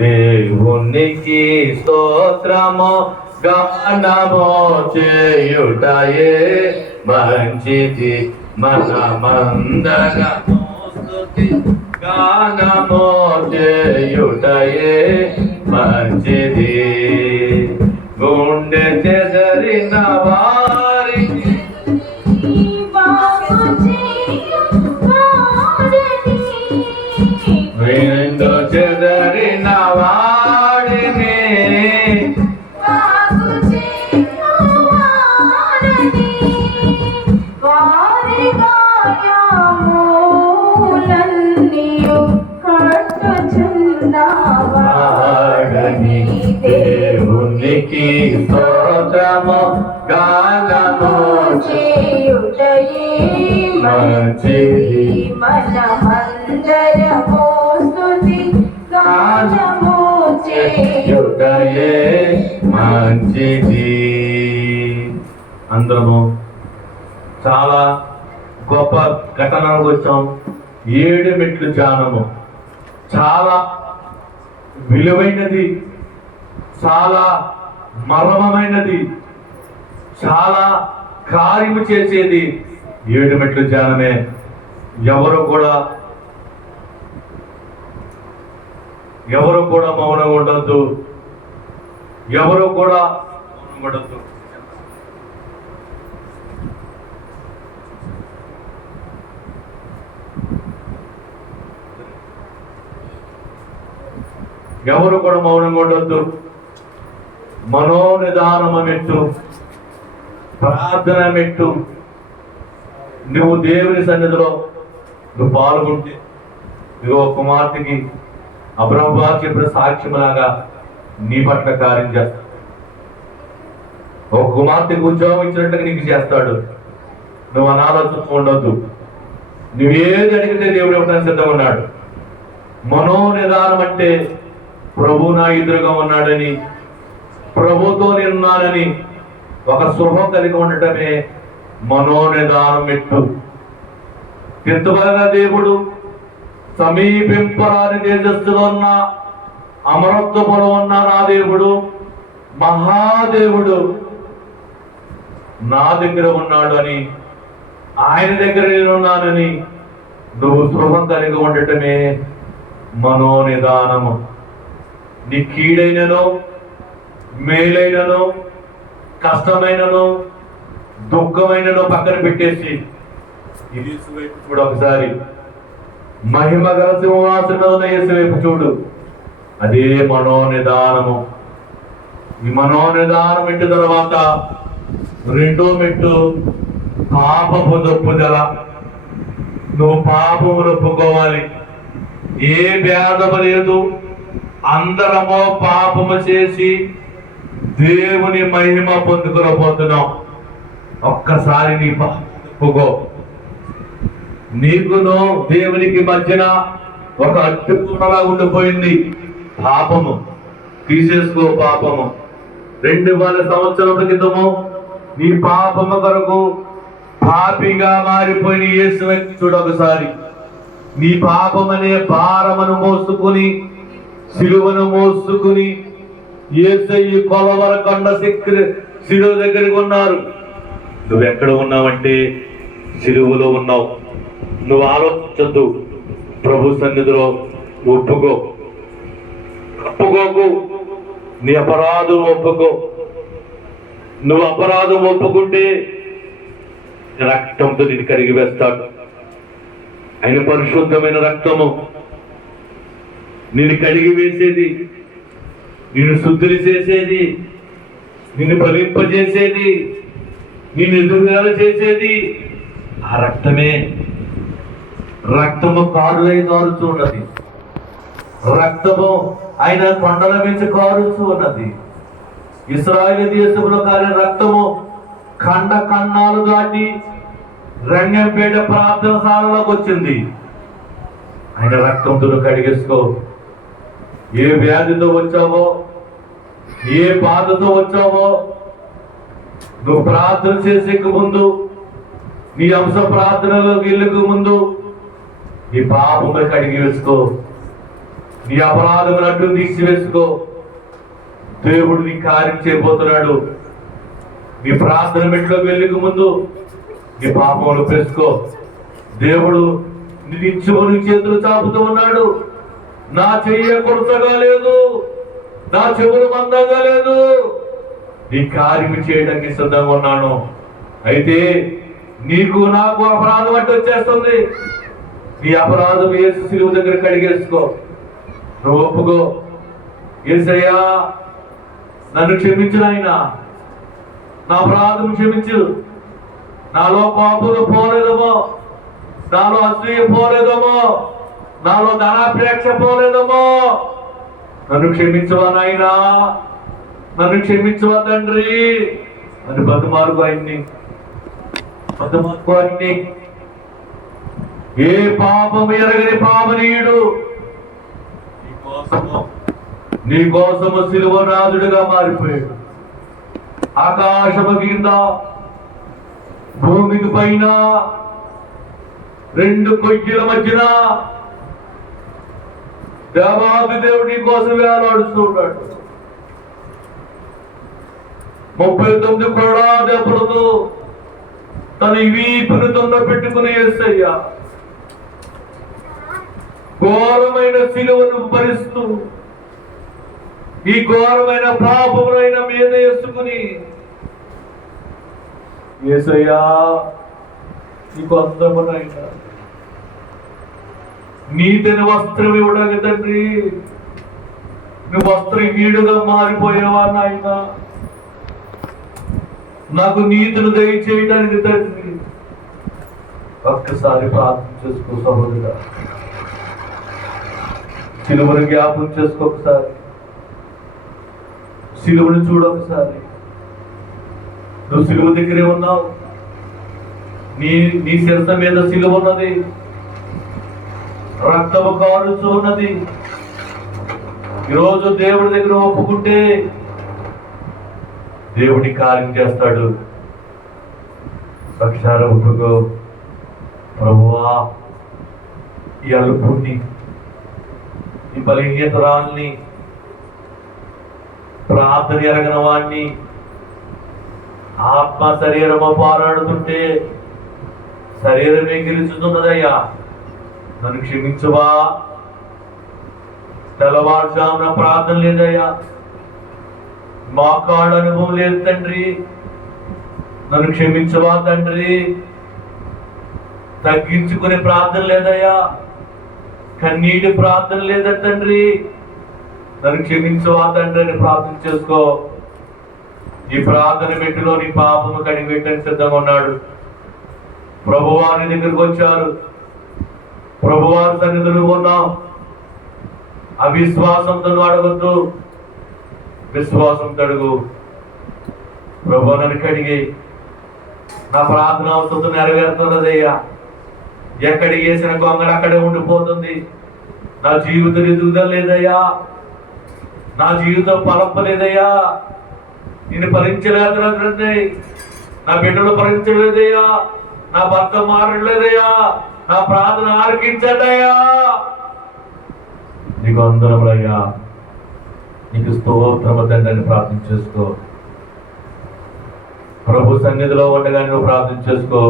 దేవునికి స్తోత్రము గానము చేయుటయే మంచిది, మనమందరము స్తుతి గానము చేయుటయే మంచిది. గుండె చెదరిన వారికి విందు చెదరిన వాడిని వాడని దేవునికి స్తోత్రము గానము చేయుటయే మంచిది, మనమందరము స్తుతి గానము చేయుటయే మంచిది. అందరము చాలా గొప్ప ఘటనకు వచ్చాం. 7 మెట్లు ధ్యానము చాలా విలువైనది, చాలా మర్మమైనది, చాలా కార్యము చేసేది 7 మెట్లు ధ్యానమే. ఎవరు కూడా మౌనంగా ఉండొద్దు, ఎవరు కూడా మౌనంగా ఉండొద్దు. ఎవరు కూడా మౌనంగా ఉండొద్దు. మనోనిదానమ మెట్టు, ప్రార్థన మెట్టు. నువ్వు దేవుని సన్నిధిలో నువ్వు పాల్గొంటే నువ్వు ఒక కుమార్తెకి అబ్రహాము గారు చెప్పిన సాక్ష్యంలాగా నీ పట్ల కార్యం చేస్తాడు. ఒక కుమార్తెకు ఉద్యోగం ఇచ్చినట్టుగా నీకు చేస్తాడు. నువ్వు అనాలోచన ఉండొద్దు. నువ్వేది అడిగితే దేవుడు ఇవ్వడానికి సిద్ధంగా ఉన్నాడు. మనోనిదానం అంటే ప్రభు నా ఎదురుగా ఉన్నాడని, ప్రభుతో నేనున్నానని ఒక శుభం కలిగి ఉండటమే మనోనిదానం మెట్టు. ఎంతగా దేవుడు సమీపింపరాని తేజస్సులో ఉన్న, అమరత్వములో ఉన్న నా దేవుడు, మహాదేవుడు నా దగ్గర ఉన్నాడు అని, ఆయన దగ్గర నేనున్నానని నువ్వు శుభం కలిగి ఉండటమే మనోనిదానము. నీ కీడైనను, మేలైనను, కష్టమైనను, దుఃఖమైనను పక్కన పెట్టేసి యేసు వైపు చూడు. ఒకసారి మహిమ గల సింహాసనంలో ఉన్న యేసు వైపు చూడు. అదే మనోనిదానము. ఈ మనోనిదానం మెట్టు తర్వాత 2వ మెట్టు పాపపు నొప్పుదల. నువ్వు పాపము నొప్పుకోవాలి. ఏ భేదము లేదు, అందరము పాపము చేసి దేవుని మహిమ పొందుకుపోతున్నాం. ఒక్కసారి నీ పాపముకో. నీకును దేవునికి మధ్యన ఒక అడ్డులా ఉండిపోయింది పాపము. తీసేసుకో పాపము. 2000 సంవత్సరముల క్రితము నీ పాపము కొరకు పాపిగా మారిపోయిన యేసు వైపు చూడు. ఒకసారి నీ పాపమనే భారమును మోసుకుని, సిలువను మోసుకుని యేసయ్య కొలవర కొండ సిలువ దగ్గరికి ఉన్నారు. నువ్వెక్కడ ఉన్నావంటే సిలువలో ఉన్నావు. నువ్వు ఆలోచించద్దు. ప్రభు సన్నిధిలో ఒప్పుకోకు. నీ అపరాధం ఒప్పుకో. నువ్వు అపరాధం ఒప్పుకుంటే రక్తంతో నిన్ను కరిగి వేస్తాడు. ఆయన పరిశుద్ధమైన రక్తము నిన్ను కడిగి వేసేది, నిన్ను శుద్ధి చేసేది, నిన్ను ఫలింపజేసేది, నిన్ను ఎదురుగా చేసేది ఆ రక్తమే. రక్తము కారులై కారుచూ ఉన్నది. రక్తము ఆయన కొండల నుంచి కారుచూ ఉన్నది. ఇశ్రాయేలు దేశంలో కారిన రక్తము ఖండ ఖండాలు దాటి రంగంపేట ప్రార్థనశాలలోకి వచ్చింది. ఆయన రక్తంతో కడిగేసుకో. ఏ వ్యాధితో వచ్చావో, ఏ బాధతో వచ్చావో, నువ్వు ప్రార్థన చేసే ముందు, నీ అంశ ప్రార్థనలోకి వెళ్ళక ముందు నీ పాపములు కడిగి వేసుకో. నీ అపరాధములట్టు తీసివేసుకో. దేవుడు నీ కార్యం చేయబోతున్నాడు. నీ ప్రార్థన మెట్లోకి వెళ్ళక ముందు నీ పాపములు పెసుకో. దేవుడు నిత్యము చేతులు చాపుతూ ఉన్నాడు. నా చెయ్య కొరతగా లేదు, నా చెవులు మందంగా లేదు, నీ కార్యం చేయడానికి సిద్ధంగా ఉన్నాను. అయితే నీకు నాకు అపరాధం అంటే వచ్చేస్తుంది. నీ అపరాధం యేసు శిలువ దగ్గర కడిగేసుకో. నువ్వు ఒప్పుకో, యేసయ్యా నన్ను క్షమించు నాయనా, నా అపరాధం క్షమించు. నాలో పాపలు పోలేదమో, నాలో అసూయ పోలేదమో, నాలో ధనాపేక్ష పోలేదమో, నన్ను క్షమించవా నాయనా, నన్ను క్షమించవా తండ్రి అని బతుమారుగు ఆయన్ని. ఏ పాపం ఎరగని పాపనీయుడు నీ కోసము శిలువనాథుడిగా మారిపోయాడు. ఆకాశము కింద భూమికి పైన రెండు కొయ్యల మధ్యన దేవాది దేవుడి కోసం వేలాడుతూ ఉన్నాడు. 39 కూడా దెబ్బలతో తన వీపును తొంద పెట్టుకుని యేసయ్యా ఘోరమైన శిలువను భరిస్తూ ఈ ఘోరమైన పాపములైన మీద వేసుకుని, యేసయ్యా నీకు అందమునైనా నీతిని వస్త్రం ఇవ్వడానికి తండ్రి, నువ్వు వస్త్రహీనుడుగా మారిపోయావా నాయన, నాకు నీతిని దయచేయడానికి తండ్రి. ఒక్కసారి ప్రార్థన చేసుకో సహోదరుడా, సిలువను జ్ఞాపకం చేసుకో. ఒకసారి సిలువను చూడొకసారి. నువ్వు సిలువ దగ్గరే ఉన్నావు. నీ శిరస మీద సిలువ ఉన్నది, రక్తము కారుచూ ఉన్నది. ఈరోజు దేవుడి దగ్గర ఒప్పుకుంటే దేవుడి కార్యం చేస్తాడు. సాక్షాలు ఒప్పుకో. ప్రభువా ఈ అలుపుని, ఈ బలహీనతరాల్ని, ప్రార్థన ఎరగన వాణ్ణి, ఆత్మ శరీరము పోరాడుతుంటే శరీరమే గెలుచుతున్నదయ్యా, నన్ను క్షమించవా. తెల్లవారుజామున ప్రార్థన లేదయ్యా, మోకాళ్ళ అనుభవం లేదు తండ్రి, నన్ను క్షమించవా తండ్రి. తగ్గించుకునే ప్రార్థన లేదయ్యా, కన్నీటి ప్రార్థన లేదా తండ్రి, నన్ను క్షమించవా తండ్రి అని ప్రార్థన చేసుకో. ఈ ప్రార్థన మెట్టులో నీ పాపము కడిగి పెట్టని సిద్ధంగా ఉన్నాడు. ప్రభువారి దగ్గరికి వచ్చారు, ప్రభువారి సన్నిధిలో ఉన్నాం. అవిశ్వాసంతో అడగొద్దు, విశ్వాసంతో అడుగు. ప్రభు నన్ను కడిగి నా ప్రార్థన అవసరం నెరవేరుతున్నదయ్యా. ఎక్కడికి వేసిన గొంగడు అక్కడే ఉండిపోతుంది. నా జీవితం ఎదుగుదల లేదయ్యా, నా జీవితం పలపలేదయ్యా, నేను భరించలేదండి, నా బిడ్డలు భరించలేదయ్యా, నా భర్త మారలేదయ్యా, నా ప్రార్థన ఆలకించదయ్యా. నీకు అందరములయ్యా, నీకు స్తోత్రము తండ్రి అని ప్రార్థన చేసుకో. ప్రభు సన్నిధిలో ఉండగా నువ్వు ప్రార్థన చేసుకో.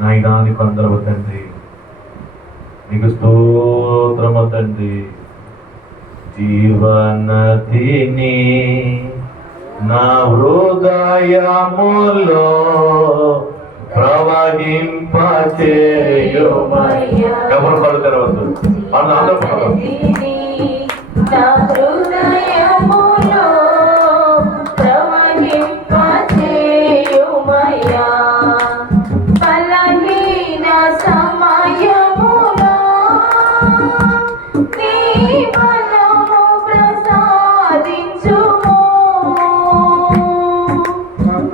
నాయనా నీకు అందరము తండ్రి, నీకు స్తోత్రము తండ్రి. జీవనదిని నా హృదయములో ప్రవహింపచేయుమయ్యా. ఎవరు కళ్ళు తెరవద్దు, అందరూ నా హృదయములో ప్రవహింపచేయుమయ్యా. బలహీన సమయములో నీ బలము ప్రసాదించుము.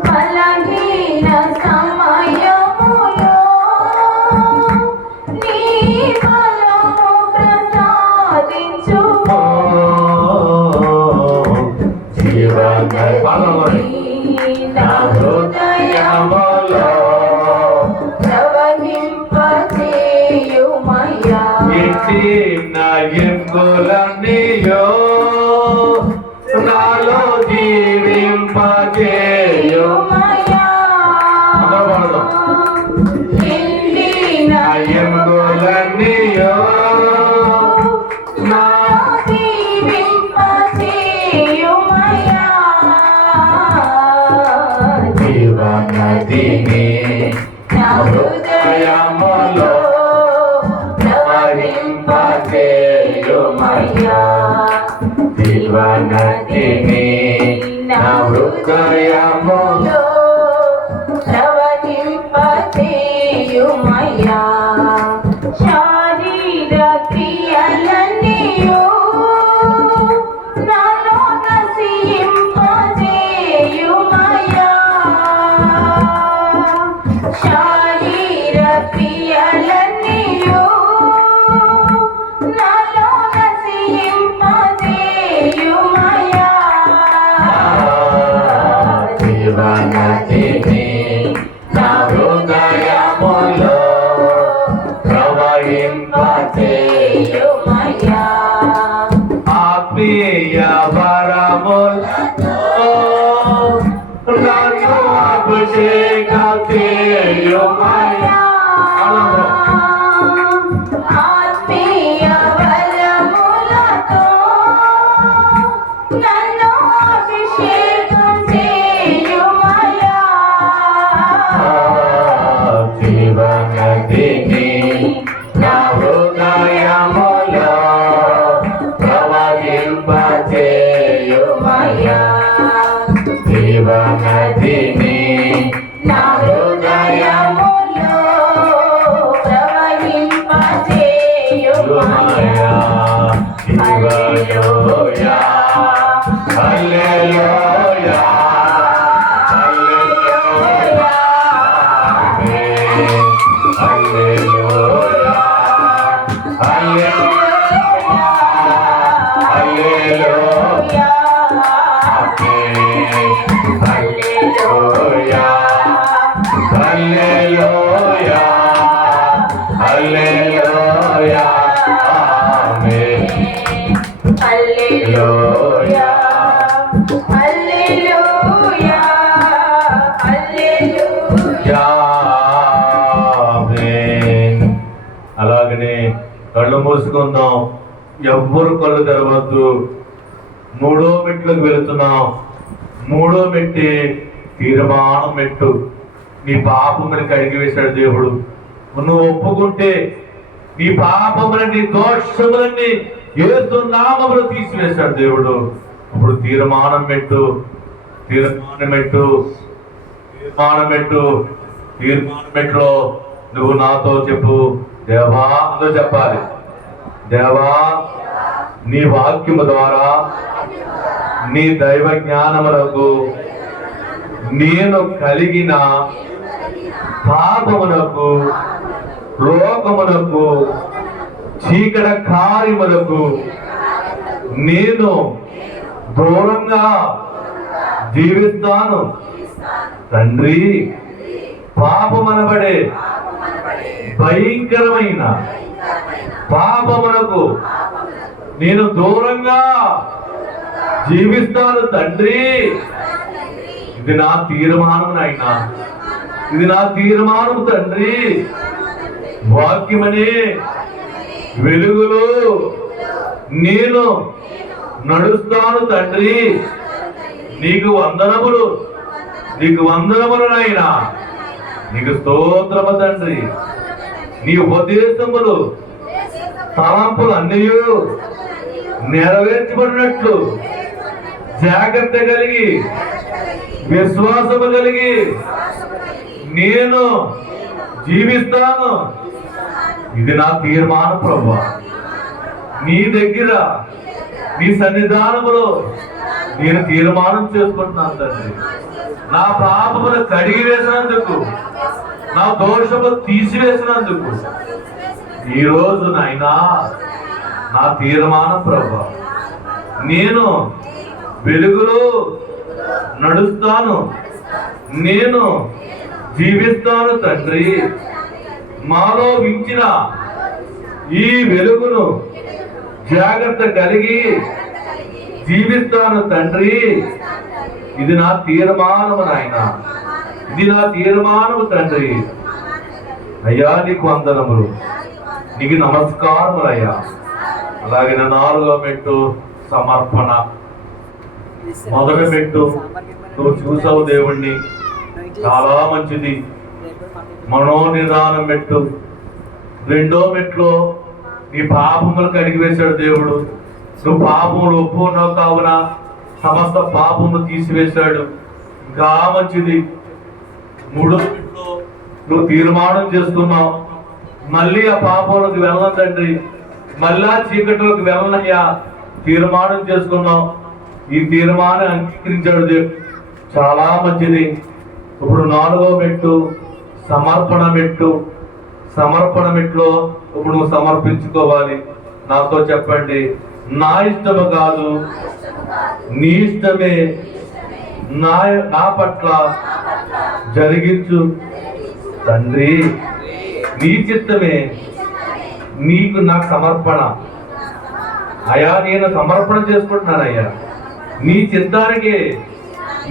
బలహీన సమయములో నీ బలము ప్రసాదించుము. ఎములన్నీయో నాలో జీవింపజేయుమయ్యా. అందరూ పాడదాం. ఎములన్నీయో జీవనదిని నా హృదయములో ప్రవహింపజేయుమయ్యా. జీవనదిని నా హృదయములో ప్రవహింపజేయుమయ్యా. శారీర క్రియలన్నీయు నాలో నశింపజేయుమయ్యా. శారీర క్రియలన్నీయు నాలో నశింపజేయుమయ్యా. జీవనదిని నా హృదయములో ప్రవహింపజేయుమయ్యా. ఆత్మీయ వరములతో నన్ను అభిషేకం చేయుమయ్యా. ఆత్మీయ బలములతో నన్ను అభిషేకం చేయుమయ్యా. జీవనదిని నా హృదయములో ప్రవహింపజేయుమయ్యా. జీవనదిని నా హృదయములో ప్రవహింపజేయుమయ్యా. హల్లెలూయా హల్లెలూయా హల్లెలూయా హల్లెలూయా హల్లెలూయా హల్లెలూయా హల్లెలూయా హల్లెలూయా హల్లెలూయా ఆమేన్. హల్లెలూయా హల్లెలూయా హల్లెలూయా. ఆమేన్. అలాగనే కళ్ళు మూసుకుందాం. ఎవ్వరు కళ్ళు తెరవద్దు. మూడో మెట్లకు వెళుతున్నాం. మూడో మెట్టి తీర్మానం మెట్టు. నీ పాపముని కడిగి వేశాడు దేవుడు. నువ్వు ఒప్పుకుంటే నీ పాపములని నీ దోషములన్నీ యేసు నామములో తీసివేశాడు దేవుడు. ఇప్పుడు తీర్మానం పెట్టు. తీర్మానం పెట్టు. తీర్మానం పెట్టు. తీర్మానం పెట్టులో నువ్వు నాతో చెప్పు. దేవా అందో చెప్పాలి. దేవా నీ వాక్యము ద్వారా నీ దైవ జ్ఞానములకు నేను కలిగిన పాపమునకు లోకమునకు చీకట కార్యములకు నేను దూరంగా జీవిస్తాను తండ్రి. పాపమనబడే భయంకరమైన పాపమునకు నేను దూరంగా జీవిస్తాను తండ్రి. ఇది నా తీర్మానం నాయనా. ఇది నా తీర్మానం తండ్రి. వాక్యమనే వెలుగులో నేను నడుస్తాను తండ్రి. నీకు వందనములు. నీకు వందనములు నాయనా. నీకు స్తోత్రము తండ్రి. నీ ఉపదేశములు తలంపులు అన్నీ నెరవేర్చబడినట్లు జాగ్రత్త కలిగి విశ్వాసము కలిగి నేను జీవిస్తాను. ఇది నా తీర్మానం ప్రభువా. నీ దగ్గర నీ సన్నిధానములో నేను తీర్మానం చేసుకుంటున్నాను తండ్రి. నా పాపములు కడిగి వేసినందుకు, నా దోషములు తీసివేసినందుకు ఈరోజు నాయనా నా తీర్మానం ప్రభువా. నేను వెలుగులో నడుస్తాను. నేను జీవిస్తాను తండ్రి. మాలో మించిన ఈ వెలుగును జాగ్రత్త కలిగి జీవిస్తాను తండ్రి. ఇది నా తీర్మానము నాయన, ఇది నా తీర్మానము తండ్రి. అయ్యా నీకు వందనములు, నీకు నమస్కారములు అయ్యా. అలాగే నా 4వ మెట్టు సమర్పణ. మొదటి మెట్టు నువ్వు చూసావు దేవుణ్ణి, చాలా మంచిది. మనోనిదానం మెట్టు. 2వ మెట్లో నీ పాపములు కడిగి వేశాడు దేవుడు. నువ్వు పాపములు ఒప్పుకున్నావు కావున సమస్త పాపములు తీసివేశాడు, ఇంకా మంచిది. 3వ మెట్లో నువ్వు తీర్మానం చేస్తున్నావు, మళ్ళీ ఆ పాపంలోకి వెళ్ళను తండ్రి, మళ్ళా చీకటిలోకి వెళ్ళనయ్యా. తీర్మానం చేసుకున్నావు, ఈ తీర్మానం అంగీకరించాడు దేవుడు, చాలా మంచిది. ఇప్పుడు 4వ మెట్టు సమర్పణ మెట్టు. సమర్పణ మెట్లో ఇప్పుడు నువ్వు సమర్పించుకోవాలి. నాతో చెప్పండి, నా ఇష్టము కాదు నీ ఇష్టమే నా పట్ల జరిగించు తండ్రి. నీ చిత్తమే నీకు నాకు సమర్పణ అయ్యా. నేను సమర్పణ చేసుకుంటున్నానయ్యా, నీ చిత్తానికి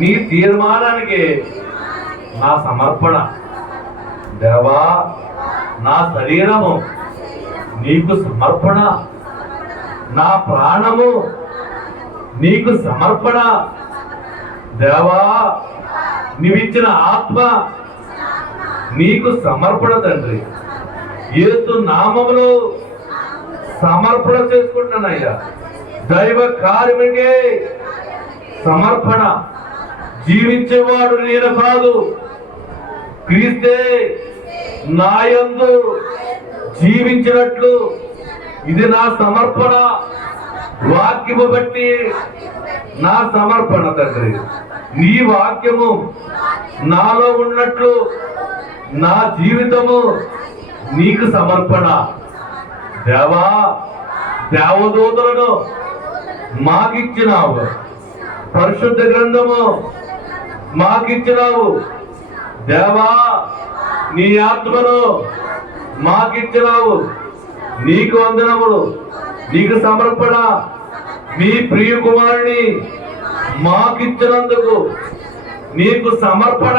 నీ తీర్మానానికి నా సమర్పణ. దేవా, నా శరీరము నీకు సమర్పణ, నా ప్రాణము నీకు సమర్పణ. దేవా, నీవిచ్చిన ఆత్మ నీకు సమర్పణ తండ్రి. యేసు నామములో సమర్పణ చేసుకుంటున్నానయ్యా. దైవ కార్యముకే సమర్పణ. జీవించేవాడు నేను కాదు, క్రీస్తే నాయందు జీవించినట్లు ఇది నా సమర్పణ. వాక్యము బట్టి నా సమర్పణ తండ్రి. నీ వాక్యము నాలో ఉన్నట్లు నా జీవితము నీకు సమర్పణ. దేవా, దేవదూతలను మాకిచ్చినావు, పరిశుద్ధ గ్రంథము మాకిచ్చినావు. దేవా, నీ ఆత్మను మాకిచ్చినావు. నీకు వందనములు, నీకు సమర్పణ. నీ ప్రియ కుమారుని మాకిచ్చినందుకు నీకు సమర్పణ,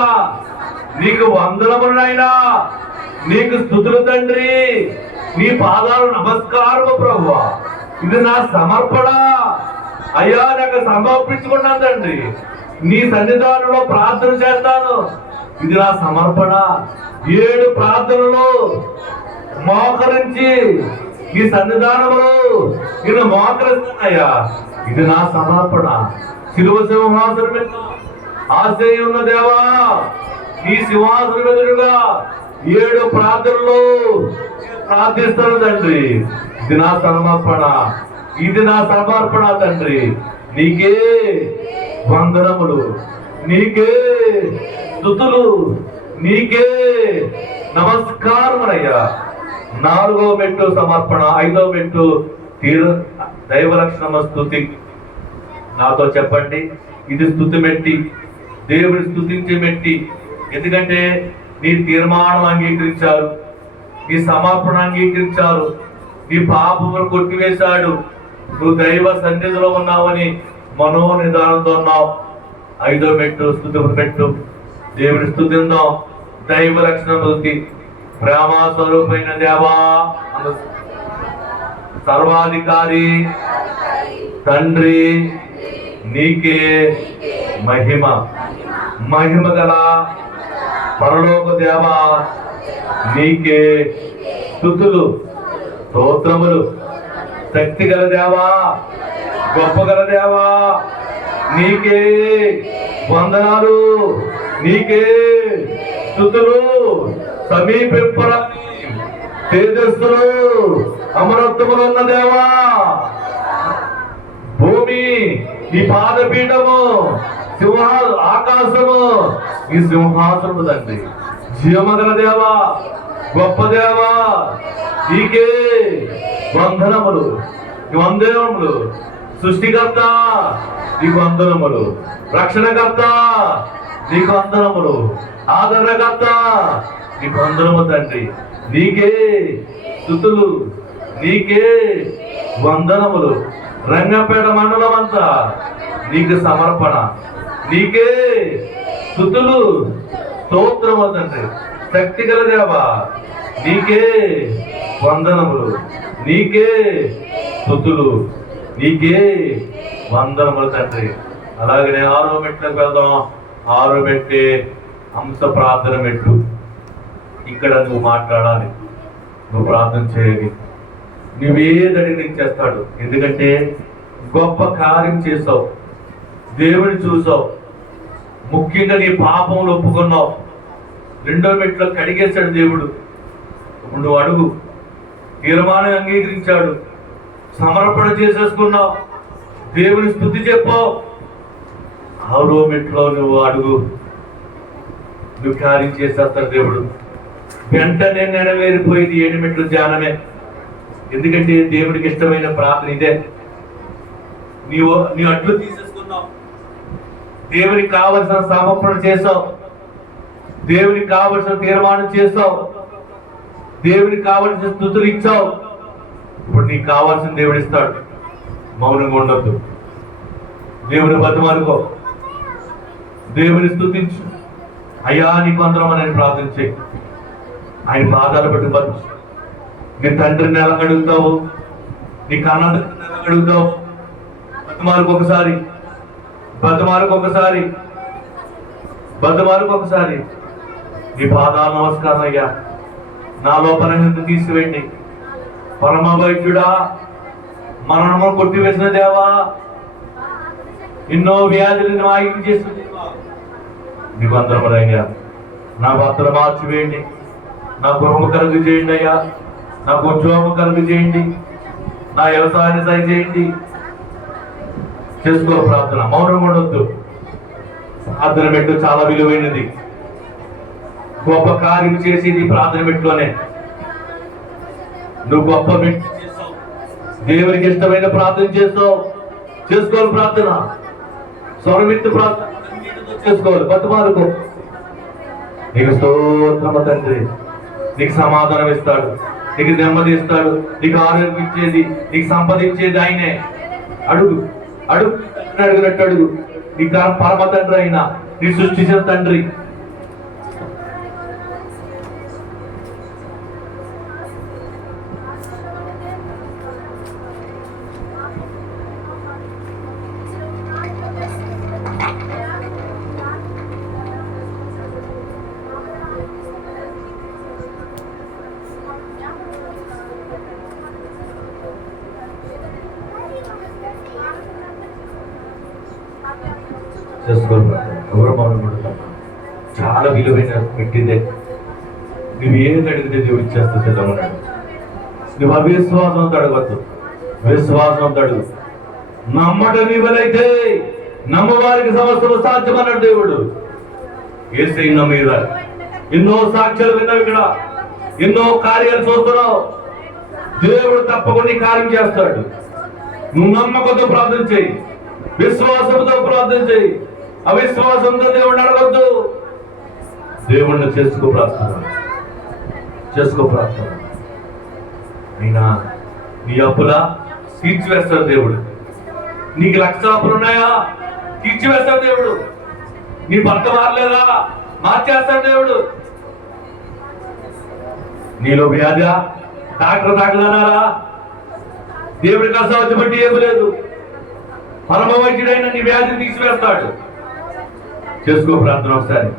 నీకు వందనములైనా, నీకు స్తుతులు తండ్రి. నీ పాదాలు నమస్కారము ప్రభువా. ఇది నా సమర్పణ అయ్యా, నాకు సమర్పించుకున్నాను తండ్రి. నీ సన్నిధానంలో ప్రార్థన చేస్తాను, ఇది నా సమర్పణ. 7 ప్రార్థనలు మోకరించి నీ సన్నిధానములు నేను మోకరిస్తున్నాయ్యా, ఇది నా సమర్పణ. శిలువ సింహాసనం మీద ఆశయం ఉన్న దేవా, నీ సింహాసనం ఎదురుగా 7 ప్రార్థనలు ప్రార్థిస్తాను తండ్రి. ఇది నా సమర్పణ, ఇది నా సమర్పణ తండ్రి. నీకే వందనములు, నీకే స్తుతులు, నీకే నమస్కారములయ్యా. 4వ మెట్టు సమర్పణ. 5వ మెట్టు దైవలక్షణ స్తుతి. నాతో చెప్పండి, ఇది స్తుతి మెట్టి, దేవుని స్తుతించే మెట్టి. ఎందుకంటే నీ తీర్మానం అంగీకరించారు, నీ సమర్పణ అంగీకరించారు, నీ పాపములు కొట్టివేశాడు, నువ్వు దైవ సన్నిధిలో ఉన్నావని మనోనిదానంతో ఉన్నావు. 5వ మెట్టు స్తుతి మెట్టు. దేవుని స్తుతిందాం. దైవ లక్షణ స్తుతి. ప్రేమ స్వరూపైన దేవా, సర్వాధికారి తండ్రి, నీకే మహిమ. మహిమ గల పరలోక దేవా, నీకే స్తుతులు, స్తోత్రములు. శక్తి గల దేవా, గొప్ప గల దేవా, నీకే వందనాలు, నీకే స్తుతులు. సమీపింపరాని తేజస్సులు, అమరత్వములు ఉన్న దేవా, భూమి నీ పాదపీఠము, ఆకాశము ఈ సింహాసనము తండ్రి. జీవమగల దేవా, గొప్ప దేవా, నీకే వందనములు, వందనములు. సృష్టికర్త నీకు వందనములు, రక్షణకర్త నీకు వందనములు, ఆదరణకర్త నీకు వందనము తండ్రి. నీకే స్తుతులు, నీకే వందనములు. రంగంపేట మండలం అంతా నీకు సమర్పణ, నీకే స్తుతులు, స్తోత్రము తండ్రి. శక్తి గల దేవా నీకే వందనములు, నీకే స్తుతులు, నీకే వందనములు తండ్రి. అలాగనే 6వ మెట్లకు వెళ్దాం. 6వ మెట్టే అంశ ప్రార్థన మెట్టు. ఇక్కడ నువ్వు మాట్లాడాలి, నువ్వు ప్రార్థన చేయాలి. నువ్వేదని నీకు చేస్తాడు. ఎందుకంటే గొప్ప కార్యం చేసావు, దేవుని చూసావు, ముఖ్యంగా నీ పాపములు ఒప్పుకున్నావు. 2వ మెట్లో కడిగేశాడు దేవుడు. ఇప్పుడు నువ్వు అడుగు. తీర్మానం అంగీకరించాడు, సమర్పణ చేసేసుకున్నావు, దేవుని స్తుతి చెప్పావు. 6వ మెట్లో నువ్వు అడుగు, నువ్వు కార్యం చేసేస్తాడు దేవుడు. వెంటనే నెరవేరిపోయింది 7 మెట్లు ధ్యానమే. ఎందుకంటే దేవుడికి ఇష్టమైన ప్రార్థన ఇదే. నీ అడ్లు తీసేసుకున్నావు, దేవునికి కావలసిన సమర్పణ చేసావు, దేవునికి కావలసిన తీర్మానం చేసావు, దేవునికి కావలసిన స్తుతులు ఇచ్చావు. ఇప్పుడు నీకు కావాల్సిన దేవుడు ఇస్తాడు. మౌనంగా ఉండొద్దు. దేవుని బతిమాలుకో, దేవుని స్తుతించు. అయ్యా నీకు అందరం అని ప్రార్థన చేయి. ఆయన పాదాలు పెట్టి బతు. నీ తండ్రిని ఎలా అడుగుతావు, నీ కన్నతండ్రిని ఎలా అడుగుతావు? బతిమాలుకొకసారి, బతిమాలుకొకసారి, బతిమాలుకొకసారి. నీ పాదాలు నమస్కారం అయ్యా, నా లోపల తీసివేయండి. పరమ వైద్యుడా, మరణము కొట్టివేసిన దేవా, ఎన్నో వ్యాధులను మాయం చేసిన దేవా, నీకు అందరమయ్యా. నా పాత్ర మార్చివేయండి, నా గృహము కలుగు చేయండి అయ్యా, నాకు ఉద్యోగం కలుగు చేయండి, నా వ్యవసాయాన్ని సరి చేయండి. చేసుకో ప్రార్థన, మౌనం ఉండొద్దు. ప్రార్థన పెట్టు చాలా విలువైనది. గొప్ప కార్యం చేసేది ప్రార్థన పెట్టులోనే. నువ్వు గొప్ప మెట్టు చేస్తావు, దేవునికి ఇష్టమైన ప్రార్థన చేస్తావు. చేసుకోవాలి ప్రార్థన, స్వరమిత్తు ప్రార్థన చేసుకోవాలి. బతుమారుకో. నీకు స్తోత్రము తండ్రి. నీకు సమాధానం ఇస్తాడు, నీకు నెమ్మది ఇస్తాడు, నీకు ఆరోగ్యం ఇచ్చేది, నీకు సంపదించేది ఆయనే. అడుగు, అడుగు, అడిగినట్టు అడుగు. నీ పరమ తండ్రి అయినా, నీ సృష్టించిన తండ్రి. చేసుకోవాలి. చాలా విలువైన పెట్టిందే. నువ్వు ఏది అడిగితే దేవుడు ఇచ్చేస్తా సిద్ధమన్నాడు. నువ్వు అవిశ్వాసంతో అడగవద్దు, విశ్వాసంతో అడుగు. నమ్మటం ఇవ్వలైతే నమ్మవారికి సమస్యలు సాధ్యమన్నాడు దేవుడు. ఏసై నమ్మేద. ఎన్నో సాక్ష్యాలు విన్నావు, ఇక్కడ ఎన్నో కార్యాలు చూస్తున్నావు. దేవుడు తప్పకుండా కార్యం చేస్తాడు. నువ్వు నమ్మకంతో ప్రార్థన చేయి, విశ్వాసంతో ప్రార్థన చేయి. అవిశ్వాసంతో దేవుడిని అడగొద్దు. దేవుణ్ణి చేసుకో ప్రార్థన, చేసుకో ప్రార్థన. అయినా నీ అప్పులా తీర్చివేస్తాడు దేవుడు. నీకు 1,00,000 అప్పులు ఉన్నాయా? తీర్చివేస్తాడు దేవుడు. నీ భర్త మారలేదా? మార్చేస్తాడు దేవుడు. నీలో వ్యాధి, డాక్టర్ అన్నారా? దేవుడికి అసాధ్యం బట్టి ఏమి లేదు. పరమ వైద్యుడైన నీ వ్యాధిని తీసివేస్తాడు. చేసుకో ప్రార్థన, ఒకసారి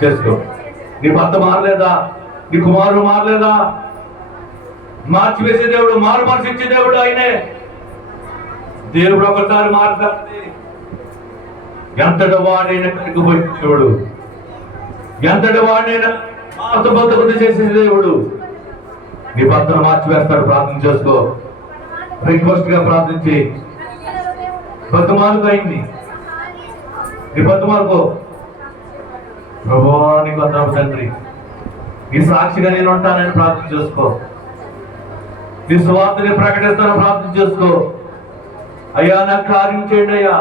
చేసుకో. నీ భర్త మారలేదా? నీ కుమారుడు మారలేదా? మార్చివేసే దేవుడు, మారు మనసు ఇచ్చే దేవుడు ఆయనే. దేవుడు ఒకసారి మారుతాడు. ఎంతటి వాడైనా కరిగిపోయే దేవుడు, ఎంతటి వాడైనా మార్చబద్ధత చేసే దేవుడు. నీ భర్తను మార్చివేస్తాడు. ప్రార్థన చేసుకో, రిక్వెస్ట్ గా ప్రార్థించి. బతుమాలకు అయింది, నీ బతుమాలకు. ప్రభువా నీకు వందనాలు తండ్రి, నీ సాక్షిగా నేను ఉంటానని ప్రార్థన చేసుకో. నీ సువార్తని ప్రకటిస్తానని ప్రార్థన చేసుకో. అయ్యా నాకు కార్యం చేయండి అయ్యా,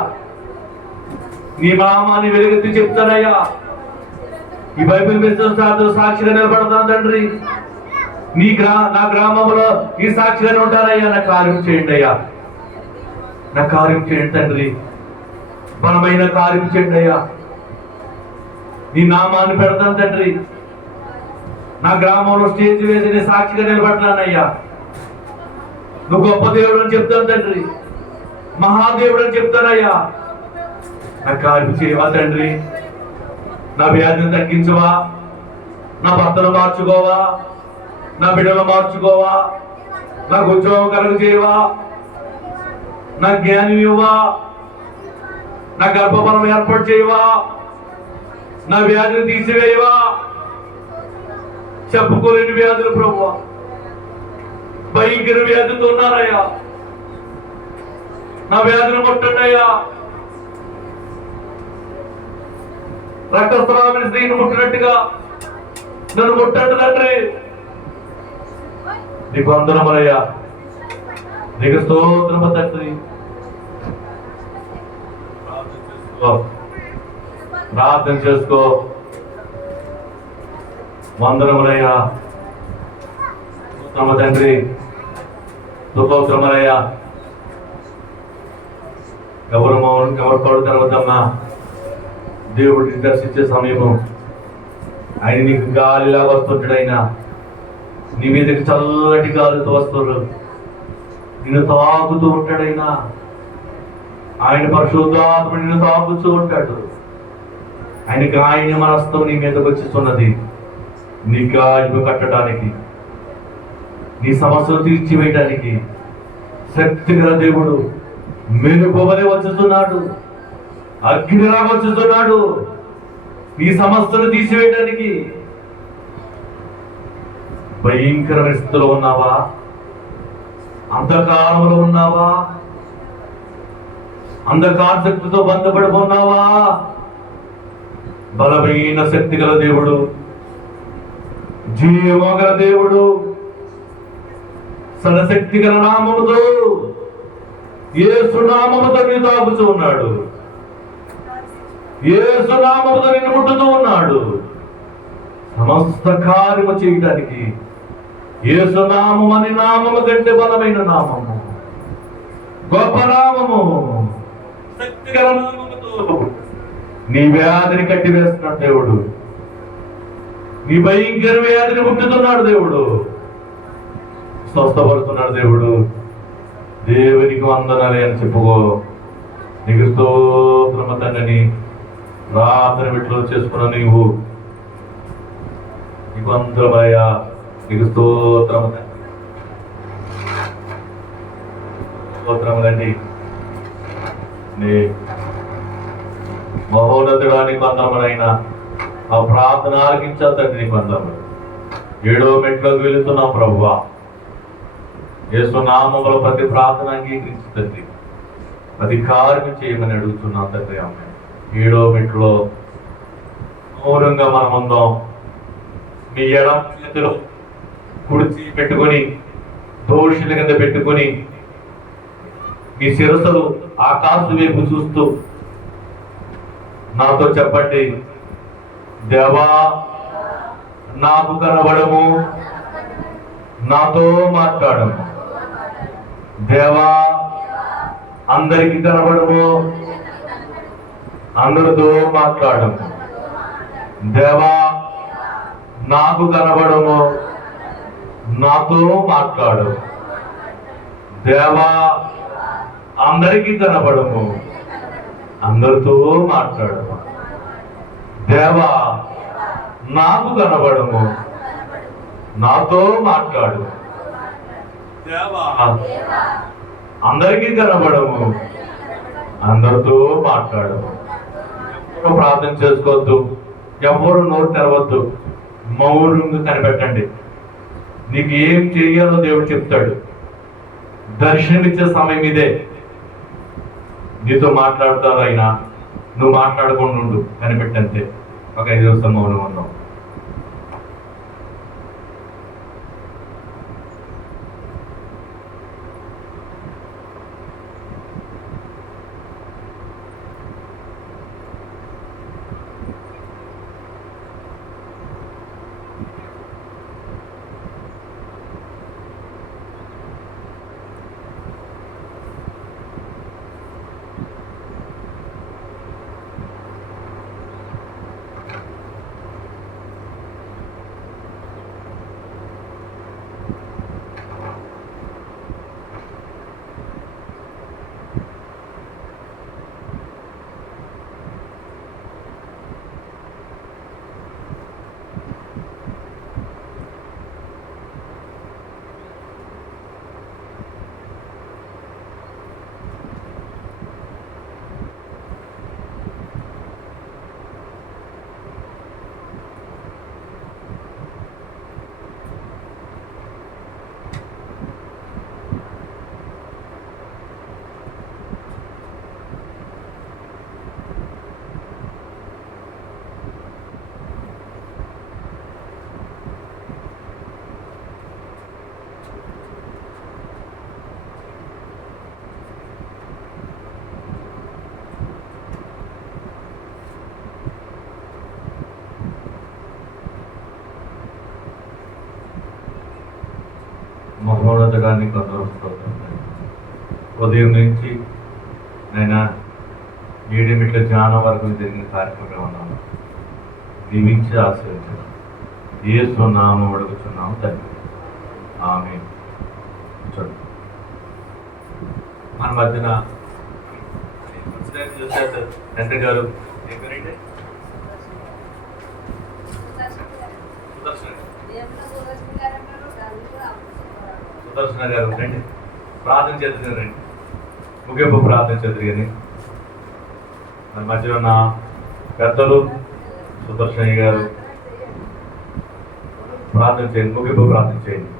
నీ నామాన్ని వెలుగెత్తి చెప్తానయ్యా. ఈ బైబిల్ బిజినెస్ సాక్షిగా నిలబడతాను తండ్రి. నా గ్రామంలో ఈ సాక్షిగానే ఉంటారయ్యా. నా కార్యం చేయండి అయ్యా. నా కార్యం చేయండి తండ్రి. బలమైన కార్యం చేయండి అయ్యా. నీ నామాన్ని పెడతాను తండ్రి. నా గ్రామంలో స్టేజ్ వేసి నీ సాక్షిగా నిలబడతానయ్యా. నువ్వు గొప్ప దేవుడు అని చెప్తాను తండ్రి. మహాదేవుడు అని చెప్తానయ్యా. నా కార్యం చేయవా తండ్రి. నా వ్యాధిని తగ్గించవా. నా భర్తను మార్చుకోవా. నా బిడ్డలు మార్చుకోవా. నాకు ఉద్యోగం కలుగు చేయవా. నా జ్ఞానం ఇవ్వా. నా గర్భఫలం ఏర్పాటు చేయవా. నా వ్యాధిని తీసివేయవా. చెప్పుకోలేని వ్యాధులు ప్రభువా, భయంకర వ్యాధితో ఉన్నారయ్యా. నా వ్యాధిని ముట్టండి అయ్యా. రక్తస్రావిని స్త్రీని ముట్టినట్టుగా నన్ను ముట్టండి తండ్రి. నీకు వందనములయ్యా. నీకు స్తోత్రము తండ్రి. ప్రార్థన చేసుకో. వందనములయ్యా. స్తోత్రము తండ్రి. స్తోత్రములయ్యా. ఎవరు మౌనం ఎవరు పడు తెరవద్దమ్మా. దేవుడిని దర్శించే సమయము. ఆయన నీకు గాలిలాగా వస్తుంటాడు. ఆయన నీ మీదకి చల్లటి గాలితో వస్తున్నారు. నిన్ను తాకుతూ ఉంటాడైనా. ఆయన పరిశుద్ధాత్మ నిన్ను తాకుతూ ఉంటాడు. ఆయనకి ఆయన మనస్తం నీ మీదకి వచ్చిస్తున్నది. నీ గాయము కట్టడానికి, నీ సమస్యలు తీర్చివేయడానికి శక్తి గల దేవుడు మెనుకోవలే వచ్చుతున్నాడు. అగ్నిలా వచ్చుతున్నాడు నీ సమస్యలు తీసివేయడానికి. భయంకరమైన స్థితిలో ఉన్నావా? అంధకారంలో ఉన్నావా? అంధకార శక్తితో బంధపడి ఉన్నావా? బలమైన శక్తి గల దేవుడు, జీవగల దేవుడు, సర్వశక్తి గల నామముతో, యేసు నామముతో నీ తాగుతూ ఉన్నాడు. యేసు నామముతో నిన్ను ముట్టుతూ ఉన్నాడు. సమస్త కార్యము చేయడానికి యేసు నామము అని నామము కంటే బలమైన నామము, గొప్ప నామము, శక్తి గల నామముతో నీ వ్యాధిని కట్టివేస్తున్నాడు దేవుడు. నీ భయంకర వ్యాధిని ముట్టుతున్నాడు దేవుడు. స్వస్థపడుతున్నాడు దేవుడు. దేవునికి వందనాలే అని చెప్పుకో. నీకు స్తోత్రము తండ్రిని ప్రార్థన వీటిలో చేసుకున్న నీవు నీకు వందనమయ్యా. నీకు స్తోత్రము స్తోత్రములండి. నీ మహోన్నతుడానికి వందనములైనా ఆ ప్రార్థన ఆలకించాలి తండ్రి. నీకు వందనములు. 7వ మెట్లోకి వెళుతున్నాం ప్రభువా. యేసు నామములో ప్రతి ప్రార్థన అంగీకరించి తండ్రి, ప్రతి కార్యం చేయమని అడుగుతున్నాం తండ్రి. ఆమె 7వ మెట్లో మౌనంగా మనం ఉందాం. మీ ఎడమ చేతిలో కుడిచి పెట్టుకొని, దోషుల కింద పెట్టుకొని, మీ శిరస్సులు ఆకాశం వైపు చూస్తూ నాతో చెప్పండి, దేవా నాకు కనబడము, నాతో మాట్లాడము. దేవా అందరికి కనబడము, అందరితో మాట్లాడము. దేవా నాకు కనబడము, నాతో మాట్లాడు. దేవా అందరికీ కనబడము, అందరితో మాట్లాడు. దేవా నాకు కనబడము, నాతో మాట్లాడు. దేవా అందరికీ కనబడము, అందరితో మాట్లాడు. ఎవరు ప్రార్థన చేసుకోవద్దు, ఎవరు నోరు తెరవద్దు, మౌనంగా కనిపెట్టండి. నీకు ఏం చేయాలో దేవుడు చెప్తాడు. దర్శనమిచ్చే సమయం ఇదే. నీతో మాట్లాడతారు అయినా నువ్వు మాట్లాడకుండా ఉండు, కనిపెట్టంతే. ఒక 5 నిమిషాలు మౌనం ఉన్నాం. మహోన్నతగా నీకు అందరూ స్తోత్రం. ఉదయం నుంచి నేను 7 మీటర్ల జ్ఞానం వరకు జరిగిన కార్యక్రమం ఉన్నాను. దీవించి ఆశీర్వదించాను. యేసు నామమున అడుగుచున్నాము తండ్రి, ఆమేన్. చూడండి, మన మధ్యన చూసారు తండ్రి గారు ఎవరండి? సుదర్శన గారు రండి, ప్రార్థన చేద్దరు రండి, ముగింపు ప్రార్థన చేద్దరు కానీ మన మధ్యలో ఉన్న పెద్దలు సుదర్శనయ్య గారు ప్రార్థన చేయండి, ముగింపు ప్రార్థన చేయండి.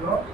Jobs,